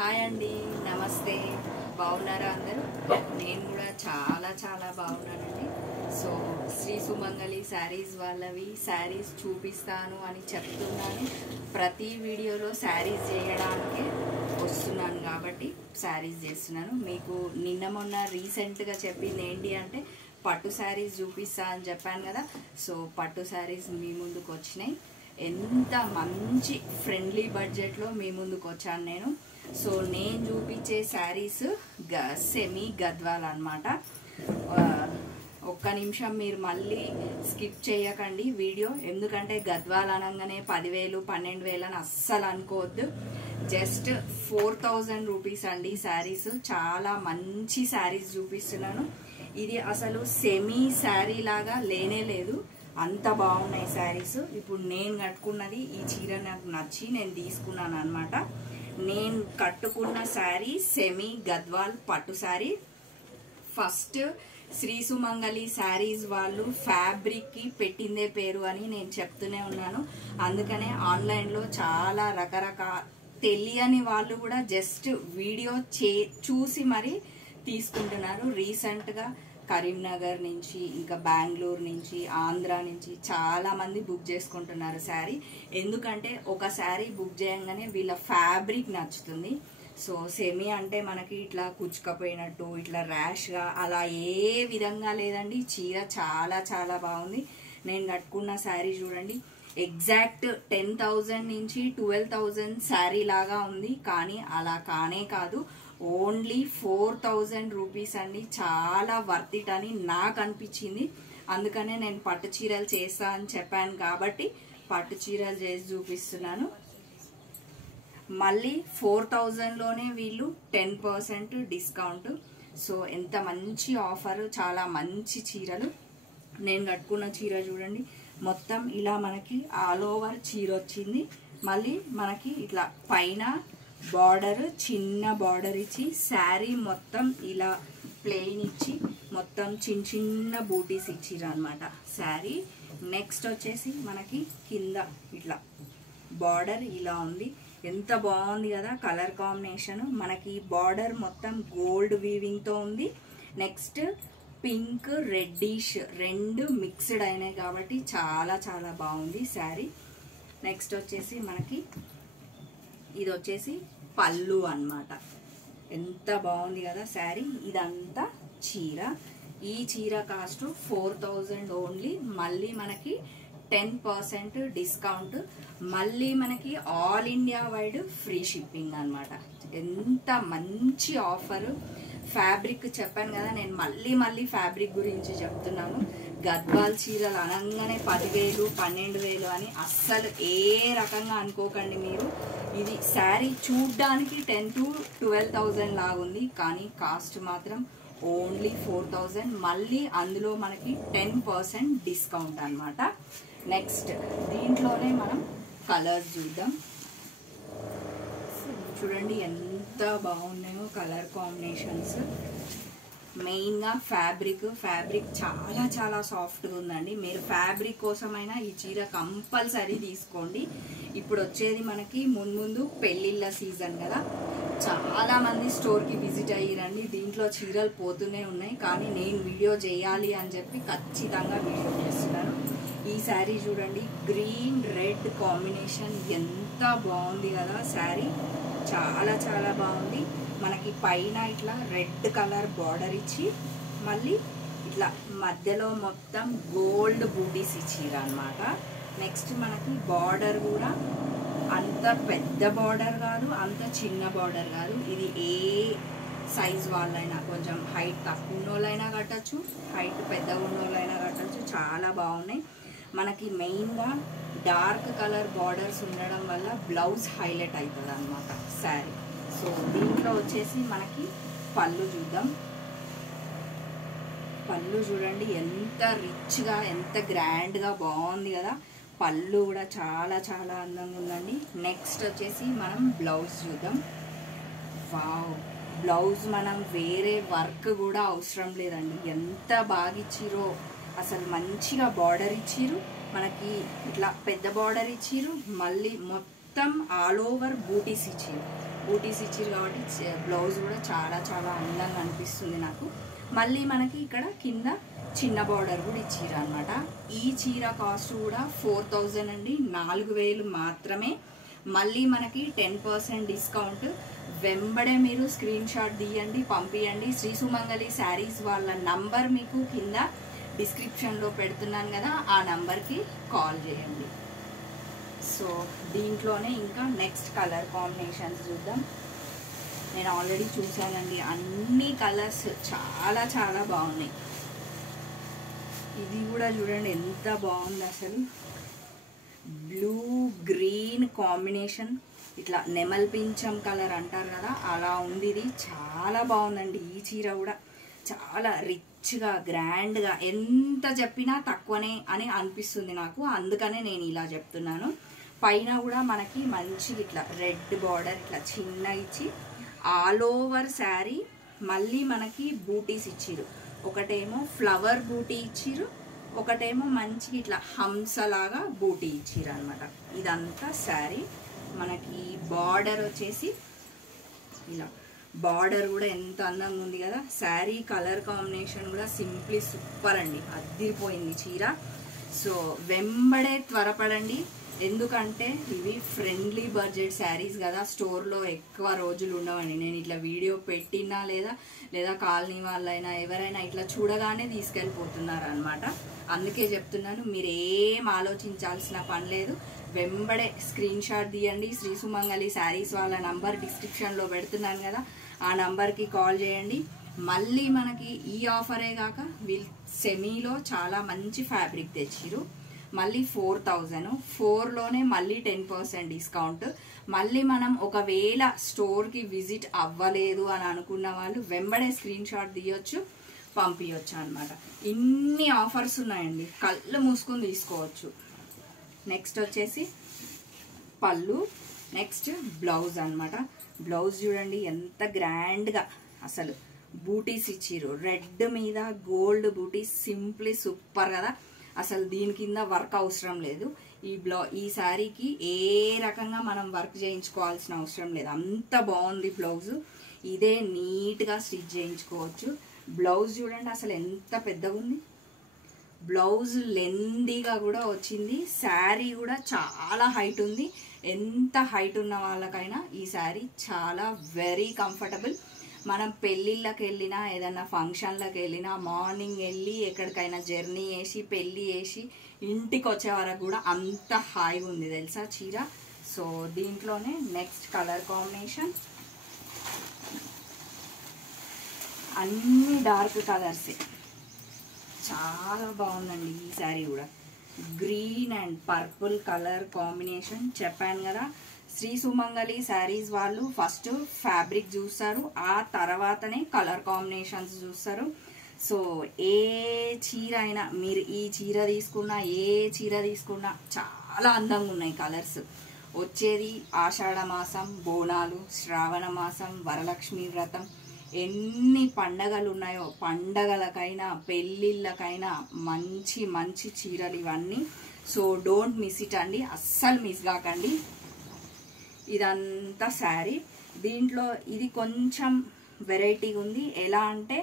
Hi అండి, నమస్తే. బాగున్నారా అందరూ? నేను కూడా చాలా చాలా బాగున్నానండి. సో శ్రీ సుమంగళి శారీస్ వాళ్ళవి శారీస్ చూపిస్తాను అని చెప్తున్నాను. ప్రతి వీడియోలో శారీస్ చేయడానికే వస్తున్నాను కాబట్టి శారీస్ చేస్తున్నాను. మీకు నిన్న మొన్న రీసెంట్గా చెప్పింది ఏంటి అంటే పట్టు శారీస్ చూపిస్తా అని చెప్పాను కదా. సో పట్టు శారీస్ మీ ముందుకు వచ్చినాయి. ఎంత మంచి ఫ్రెండ్లీ బడ్జెట్లో మీ ముందుకు వచ్చాను నేను. సో నేను చూపించే శారీస్ సెమీ గద్వాల్ అన్నమాట. ఒక్క నిమిషం మీరు మళ్ళీ స్కిప్ చేయకండి వీడియో, ఎందుకంటే గద్వాల్ అనగానే 10,000 12,000 అని అస్సలు అనుకోవద్దు. జస్ట్ 4,000 రూపీస్ అండి శారీస్. చాలా మంచి శారీస్ చూపిస్తున్నాను. ఇది అసలు సెమీ శారీ లాగా లేనే లేదు, అంత బాగున్నాయి శారీస్. ఇప్పుడు నేను కట్టుకున్నది ఈ చీర నాకు నచ్చి నేను తీసుకున్నాను అనమాట. నేను కట్టుకున్న శారీ సెమీ గద్వాల్ పట్టు శారీ. ఫస్ట్ శ్రీ సుమంగళి శారీస్ వాళ్ళు ఫ్యాబ్రిక్కి పెట్టిందే పేరు అని నేను చెప్తూనే ఉన్నాను. అందుకనే ఆన్లైన్లో చాలా రకరకాల తెలియని వాళ్ళు కూడా జస్ట్ వీడియో చూసి మరీ తీసుకుంటున్నారు. రీసెంట్గా కరీంనగర్ నుంచి, ఇంకా బెంగళూరు నుంచి, ఆంధ్ర నుంచి చాలా మంది బుక్ చేసుకుంటున్నారు శారీ. ఎందుకంటే ఒక శారీ బుక్ చేయగానే వీళ్ళ ఫ్యాబ్రిక్ నచ్చుతుంది. సో సెమీ అంటే మనకి ఇట్లా కుచ్చుకపోయినట్టు, ఇట్లా ర్యాష్గా అలా ఏ విధంగా లేదండి. చీర చాలా చాలా బాగుంది. నేను కట్టుకున్న శారీ చూడండి, ఎగ్జాక్ట్ 10,000 నుంచి 12,000 శారీ లాగా ఉంది. కానీ అలా కానే కాదు, ఓన్లీ 4,000 రూపీస్ అండి. చాలా వర్త్ ఇట్ అని నాకు అనిపించింది. అందుకనే నేను పట్టు చీరలు చేస్తా అని చెప్పాను కాబట్టి పట్టు చీరలు చేసి చూపిస్తున్నాను. మళ్ళీ 4,000లోనే వీళ్ళు 10% డిస్కౌంట్. సో ఎంత మంచి ఆఫర్, చాలా మంచి చీరలు. నేను కట్టుకున్న చీర చూడండి, మొత్తం ఇలా మనకి ఆల్ ఓవర్ చీర వచ్చింది. మళ్ళీ మనకి ఇట్లా పైన బార్డర్, చిన్న బార్డర్ ఇచ్చి శారీ మొత్తం ఇలా ప్లెయిన్ ఇచ్చి మొత్తం చిన్న చిన్న బూటీస్ ఇచ్చిర్రు అనమాట శారీ. నెక్స్ట్ వచ్చేసి మనకి కింద ఇట్లా బార్డర్ ఇలా ఉంది. ఎంత బాగుంది కదా కలర్ కాంబినేషన్. మనకి బార్డర్ మొత్తం గోల్డ్ వీవింగ్తో ఉంది. నెక్స్ట్ పింక్ రెడ్డిష్ రెండు మిక్స్డ్ అయినాయి కాబట్టి చాలా చాలా బాగుంది శారీ. నెక్స్ట్ వచ్చేసి మనకి ఇది వచ్చేసి పళ్ళు అన్నమాట. ఎంత బాగుంది కదా శారీ. ఇదంతా చీర. ఈ చీర కాస్ట్ 4,000 ఓన్లీ. మళ్ళీ మనకి 10% డిస్కౌంట్. మళ్ళీ మనకి all India wide free shipping అన్నమాట. ఎంత మంచి ఆఫర్. ఫ్యాబ్రిక్ చెప్పాను కదా, నేను మళ్ళీ ఫ్యాబ్రిక్ గురించి చెప్తున్నాను. గద్వాల్ చీరలు అనగానే 10,000 12,000 అని అస్సలు ఏ రకంగా అనుకోకండి మీరు. ఇది శారీ చూడ్డానికి 10,000 to 12,000 లాగుంది, కానీ కాస్ట్ మాత్రం ఓన్లీ 4,000. మళ్ళీ అందులో మనకి 10% డిస్కౌంట్ అన్నమాట. నెక్స్ట్ దీంట్లోనే మనం కలర్స్ చూద్దాం. చూడండి ఎంత బాగున్నాయో కలర్ కాంబినేషన్స్. మెయిన్గా ఫ్యాబ్రిక్ చాలా చాలా సాఫ్ట్గా ఉందండి. మీరు ఫ్యాబ్రిక్ కోసమైనా ఈ చీర కంపల్సరీ తీసుకోండి. ఇప్పుడు వచ్చేది మనకి ముందు పెళ్ళిళ్ళ సీజన్ కదా, చాలా మంది స్టోర్కి విజిట్ అయ్యారండి. దీంట్లో చీరలు పోతూనే ఉన్నాయి, కానీ నేను వీడియో చేయాలి అని చెప్పి ఖచ్చితంగా వీడియో చేస్తున్నాను. ఈ శారీ చూడండి, గ్రీన్ రెడ్ కాంబినేషన్ ఎంత బాగుంది కదా శారీ. చాలా చాలా బాగుంది. మనకి పైన ఇట్లా రెడ్ కలర్ బార్డర్ ఇచ్చి మళ్ళీ ఇట్లా మధ్యలో మొత్తం గోల్డ్ బూటీస్ ఇచ్చిర్రు అనమాట. నెక్స్ట్ మనకి బార్డర్ కూడా అంత పెద్ద బార్డర్ కాదు, అంత చిన్న బార్డర్ కాదు. ఇది ఏ సైజ్ వాళ్ళైనా, కొంచెం హైట్ తక్కువ ఉన్నోళ్ళైనా కట్టచ్చు, హైట్ పెద్దగా ఉన్నోళ్ళైనా కట్టచ్చు. చాలా బాగున్నాయి. మనకి మెయిన్గా డార్క్ కలర్ బార్డర్స్ ఉండడం వల్ల బ్లౌజ్ హైలైట్ అవుతుంది అన్నమాట శారీ. సో దీంట్లో వచ్చేసి మనకి పళ్ళు చూద్దాం. పళ్ళు చూడండి ఎంత రిచ్గా, ఎంత గ్రాండ్గా బాగుంది కదా. పళ్ళు కూడా చాలా చాలా అందంగా ఉందండి. నెక్స్ట్ వచ్చేసి మనం బ్లౌజ్ చూద్దాం. వావ్, బ్లౌజ్ మనం వేరే వర్క్ కూడా అవసరం లేదండి. ఎంత బాగా ఇచ్చిరో అసలు. మంచిగా బార్డర్ ఇచ్చిరు, మనకి ఇట్లా పెద్ద బార్డర్ ఇచ్చిరు, మళ్ళీ మొత్తం ఆల్ ఓవర్ బూటీస్ ఇచ్చిరు. బూటీస్ ఇచ్చిరు కాబట్టి బ్లౌజ్ కూడా చాలా చాలా అందంగా అనిపిస్తుంది నాకు. మళ్ళీ మనకి ఇక్కడ కింద చిన్న బార్డర్ కూడా ఇచ్చిరు అనమాట. ఈ చీర కాస్ట్ కూడా 4000 అండి, 4000 మాత్రమే. మళ్ళీ మనకి 10% డిస్కౌంట్. వెంబడే మీరు స్క్రీన్ షాట్ తీయండి, పంపించండి. శ్రీ సుమంగళి శారీస్ వాళ్ళ నంబర్ మీకు కింద డిస్క్రిప్షన్లో పెడుతున్నాను కదా, ఆ నంబర్కి కాల్ చేయండి. సో దీంట్లోనే ఇంకా నెక్స్ట్ కలర్ కాంబినేషన్స్ చూద్దాం. నేను ఆల్రెడీ చూసానండి, అన్ని కలర్స్ చాలా చాలా బాగున్నాయి. ఇది కూడా చూడండి ఎంత బాగుంది అసలు. బ్లూ గ్రీన్ కాంబినేషన్, ఇట్లా నెమల్ పింఛం కలర్ అంటారు కదా, అలా ఉంది. ఇది చాలా బాగుందండి. ఈ చీర కూడా చాలా రిచ్గా గ్రాండ్గా, ఎంత చెప్పినా తక్కువనే అని అనిపిస్తుంది నాకు, అందుకనే నేను ఇలా చెప్తున్నాను. పైన కూడా మనకి మంచి ఇట్లా రెడ్ బార్డర్ ఇట్లా చిన్న ఇచ్చి ఆల్ ఓవర్ శారీ మళ్ళీ మనకి బూటీస్ ఇచ్చిరు. ఒకటేమో ఫ్లవర్ బూటీ ఇచ్చిరు, ఒకటేమో మంచి ఇట్లా హంసలాగా బూటీ ఇచ్చిరు అనమాట. ఇదంతా శారీ. మనకి బార్డర్ వచ్చేసి ఇలా, బార్డర్ కూడా ఎంత అందంగా ఉంది కదా. శారీ కలర్ కాంబినేషన్ కూడా సింప్లీ సూపర్ అండి, అదిరిపోయింది చీర. సో వెంబడే త్వరపడండి, ఎందుకంటే ఇవి ఫ్రెండ్లీ బడ్జెట్ శారీస్ కదా, స్టోర్లో ఎక్కువ రోజులు ఉండవండి. నేను ఇట్లా వీడియో పెట్టినా లేదా కాలనీ వాళ్ళైనా ఎవరైనా ఇట్లా చూడగానే తీసుకెళ్ళిపోతున్నారు అనమాట. అందుకే చెప్తున్నాను, మీరు ఏం ఆలోచించాల్సిన పని లేదు. వెంబడే స్క్రీన్ షాట్ తీయండి. శ్రీ సుమంగళి శారీస్ వాళ్ళ నంబర్ డిస్క్రిప్షన్లో పెడుతున్నాను కదా, ఆ నంబర్కి కాల్ చేయండి. మళ్ళీ మనకి ఈ ఆఫరే కాక వీళ్ళు సెమీలో చాలా మంచి ఫ్యాబ్రిక్ తెచ్చిరు. మళ్ళీ 4000, 4లోనే మళ్ళీ 10% డిస్కౌంట్. మళ్ళీ మనం ఒకవేళ స్టోర్కి విజిట్ అవ్వలేదు అని అనుకున్న వాళ్ళు వెంబడే స్క్రీన్ షాట్ తీయొచ్చు, పంపించవచ్చు అనమాట. ఇన్ని ఆఫర్స్ ఉన్నాయండి, కళ్ళు మూసుకొని తీసుకోవచ్చు. నెక్స్ట్ వచ్చేసి పళ్ళు, నెక్స్ట్ బ్లౌజ్ అనమాట. బ్లౌజ్ చూడండి ఎంత గ్రాండ్గా అసలు బూటీస్ ఇచ్చిరు. రెడ్ మీద గోల్డ్ బూటీస్, సింప్లీ సూపర్ కదా. అసలు దీని కింద వర్క్ అవసరం లేదు. ఈ శారీకి ఏ రకంగా మనం వర్క్ చేయించుకోవాల్సిన అవసరం లేదు, అంత బాగుంది బ్లౌజ్. ఇదే నీట్గా స్టిచ్ చేయించుకోవచ్చు. బ్లౌజ్ చూడండి అసలు ఎంత పెద్దగా ఉంది. బ్లౌజ్ లెందీగా కూడా వచ్చింది. శారీ కూడా చాలా హైట్ ఉంది. ఎంత హైట్ ఉన్న వాళ్ళకైనా ఈ శారీ చాలా వెరీ కంఫర్టబుల్. మనం పెళ్ళిళ్ళకి వెళ్ళినా, ఏదైనా ఫంక్షన్లకు వెళ్ళినా, మార్నింగ్ వెళ్ళి ఎక్కడికైనా జర్నీ వేసి పెళ్ళి వేసి ఇంటికి వచ్చే వరకు కూడా అంత హాయిగా ఉంది తెలుసా చీర. సో దీంట్లోనే నెక్స్ట్ కలర్ కాంబినేషన్ అన్ని డార్క్ కలర్సే, చాలా బాగుందండి ఈ శారీ కూడా. Green and purple colour combination. చెప్పాను కదా, శ్రీ సుమంగళి శారీస్ వాళ్ళు ఫస్ట్ ఫ్యాబ్రిక్ చూస్తారు, ఆ తర్వాతనే కలర్ కాంబినేషన్స్ చూస్తారు. సో ఏ చీర అయినా, మీరు ఈ చీర తీసుకున్నా ఏ చీర తీసుకున్నా చాలా అందంగా ఉన్నాయి కలర్స్. వచ్చేది ఆషాఢ మాసం, బోనాలు, శ్రావణ మాసం, వరలక్ష్మి వ్రతం, ఎన్ని పండగలు ఉన్నాయో పండగలకైనా పెళ్ళిళ్ళకైనా మంచి మంచి చీరలు ఇవన్నీ. సో డోంట్ మిస్ ఇట్ అండి, అస్సలు మిస్ కాకండి. ఇదంతా శారీ. దీంట్లో ఇది కొంచెం వెరైటీగా ఉంది. ఎలా అంటే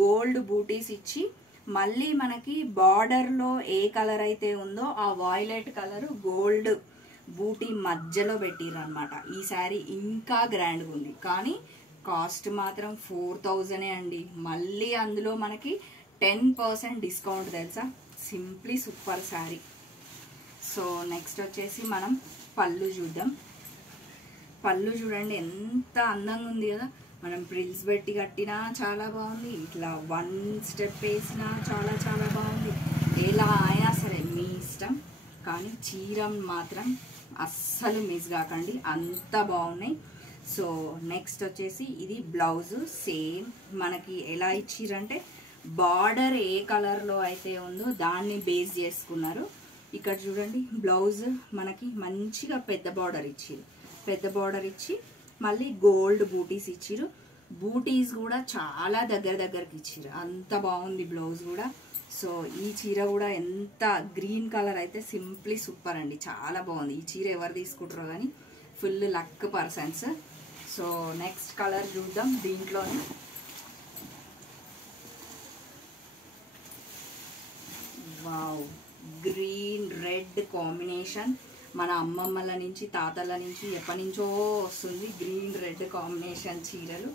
గోల్డ్ బూటీస్ ఇచ్చి మళ్ళీ మనకి బార్డర్లో ఏ కలర్ అయితే ఉందో ఆ వాయిలెట్ కలర్ గోల్డ్ బూటీ మధ్యలో పెట్టిర్రు అనమాట. ఈ శారీ ఇంకా గ్రాండ్గా ఉంది, కానీ కాస్ట్ మాత్రం 4000 అండి. మళ్ళీ అందులో మనకి 10% డిస్కౌంట్ తెలుసా. Simply super sari. So next వచ్చేసి మనం పళ్ళు చూద్దాం. పళ్ళు చూడండి ఎంత అందంగా ఉంది కదా. మనం ప్రిల్స్ పెట్టి కట్టినా చాలా బాగుంది, ఇట్లా 1 స్టెప్ వేసినా చాలా చాలా బాగుంది. ఎలా అయినా సరే మీ ఇష్టం, కానీ చీర మాత్రం అస్సలు మిస్ కాకండి, అంత బాగున్నాయి. సో నెక్స్ట్ వచ్చేసి ఇది బ్లౌజ్. సేమ్ మనకి ఎలా ఇచ్చిరంటే బార్డర్ ఏ కలర్లో అయితే ఉందో దాన్ని బేస్ చేసుకున్నారు. ఇక్కడ చూడండి బ్లౌజ్ మనకి మంచిగా పెద్ద బార్డర్ ఇచ్చిరు. పెద్ద బార్డర్ ఇచ్చి మళ్ళీ గోల్డ్ బూటీస్ ఇచ్చిరు. బూటీస్ కూడా చాలా దగ్గరికి ఇచ్చిరు, అంత బాగుంది బ్లౌజ్ కూడా. సో ఈ చీర కూడా ఎంత గ్రీన్ కలర్ అయితే సింప్లీ సూపర్ అండి, చాలా బాగుంది. ఈ చీర ఎవరు తీసుకుంటారో కానీ full luck persons. So next colour చూద్దాం దీంట్లోనే. Wow, green red combination. మన అమ్మమ్మల నుంచి తాతల నుంచి ఎప్పటి నుంచో వస్తుంది గ్రీన్ రెడ్ కాంబినేషన్ చీరలు.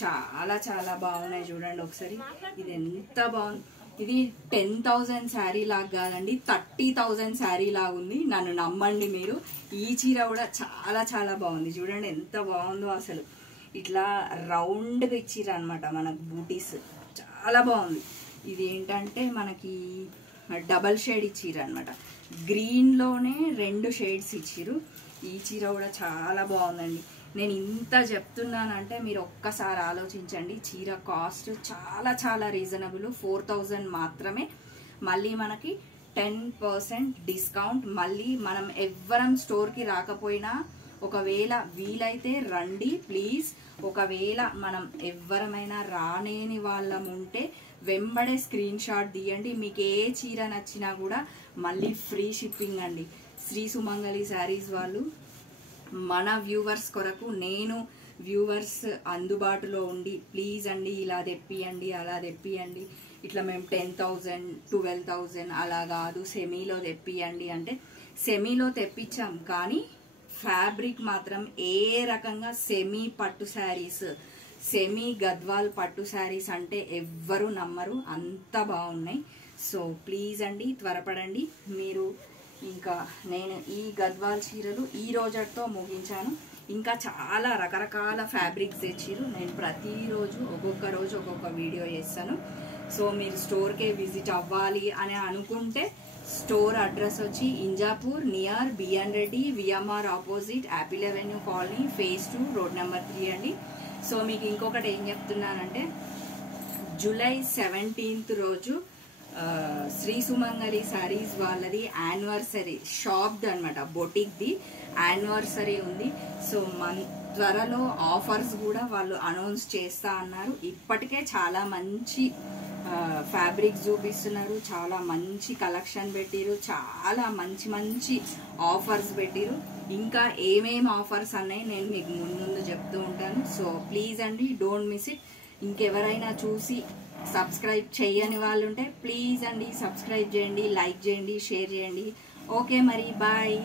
చాలా చాలా బాగున్నాయి చూడండి ఒకసారి. ఇది ఎంత బాగుంది. ఇది 10,000 శారీ లాగా కాదండి, 30,000 శారీ లాగా ఉంది. నన్ను నమ్మండి మీరు. ఈ చీర కూడా చాలా చాలా బాగుంది చూడండి ఎంత బాగుందో అసలు. ఇట్లా రౌండ్గా ఇచ్చిర్రు అనమాట మనకు బూటీస్, చాలా బాగుంది. ఇది ఏంటంటే మనకి డబల్ షేడ్ ఇచ్చిర్రు అనమాట. గ్రీన్లోనే 2 షేడ్స్ ఇచ్చిర్రు. ఈ చీర కూడా చాలా బాగుందండి. నేను ఇంత చెప్తున్నానంటే మీరు ఒక్కసారి ఆలోచించండి. చీర కాస్ట్ చాలా చాలా రీజనబుల్, 4,000 మాత్రమే. మళ్ళీ మనకి 10% డిస్కౌంట్. మళ్ళీ మనం ఎవ్వరం స్టోర్కి రాకపోయినా ఒకవేళ వీలైతే రండి ప్లీజ్. ఒకవేళ మనం ఎవ్వరమైనా రానేని వాళ్ళం ఉంటే వెంబడే స్క్రీన్ షాట్ తీయండి. మీకు ఏ చీర నచ్చినా కూడా మళ్ళీ ఫ్రీ షిప్పింగ్ అండి. శ్రీ సుమంగళి శారీస్ వాళ్ళు మన వ్యూవర్స్ కొరకు, నేను వ్యూవర్స్ అందుబాటులో ఉండి ప్లీజ్ అండి ఇలా తెప్పియండి అలా తెప్పియండి, ఇట్లా మేము 10,000 12,000 అలా కాదు సెమీలో తెప్పియండి అంటే సెమీలో తెప్పించాం. కానీ ఫ్యాబ్రిక్ మాత్రం ఏ రకంగా సెమీ పట్టు శారీస్, సెమీ గద్వాల్ పట్టు శారీస్ అంటే ఎవ్వరు నమ్మరు, అంత బాగున్నాయి. సో ప్లీజ్ అండి త్వరపడండి మీరు. ఇంకా నేను ఈ గద్వాల్ చీరలు ఈ రోజుతో ముగించాను. ఇంకా చాలా రకరకాల ఫ్యాబ్రిక్స్ తెచ్చిరు. నేను ప్రతిరోజు ఒక్కొక్క రోజు ఒక్కొక్క వీడియో చేస్తాను. సో మీరు స్టోర్కే విజిట్ అవ్వాలి అని అనుకుంటే స్టోర్ అడ్రస్ వచ్చి Injapur near BN Reddy VMR opposite apple avenue colony phase 2 road number 3 అండి. సో మీకు ఇంకొకటి ఏం చెప్తున్నానంటే జూలై 17th రోజు శ్రీ సుమంగళి శారీస్ వాళ్ళది యానివర్సరీ షాప్ది అనమాట, బొటిక్ది యానివర్సరీ ఉంది. సో త్వరలో ఆఫర్స్ కూడా వాళ్ళు అనౌన్స్ చేస్తా అన్నారు. ఇప్పటికే చాలా మంచి ఫ్యాబ్రిక్స్ చూపిస్తున్నారు, చాలా మంచి కలెక్షన్ పెట్టిరు, చాలా మంచి మంచి ఆఫర్స్ పెట్టిరు. ఇంకా ఏమేమి ఆఫర్స్ అన్నాయి నేను మీకు ముందు చెప్తూ ఉంటాను. సో ప్లీజ్ అండి డోంట్ మిస్ ఇట్. ఇంకెవరైనా చూసి సబ్స్క్రైబ్ చేయని వాళ్ళు ఉంటే ప్లీజ్ అండి సబ్స్క్రైబ్ చేయండి, లైక్ చేయండి, షేర్ చేయండి. ఓకే మరి బాయ్.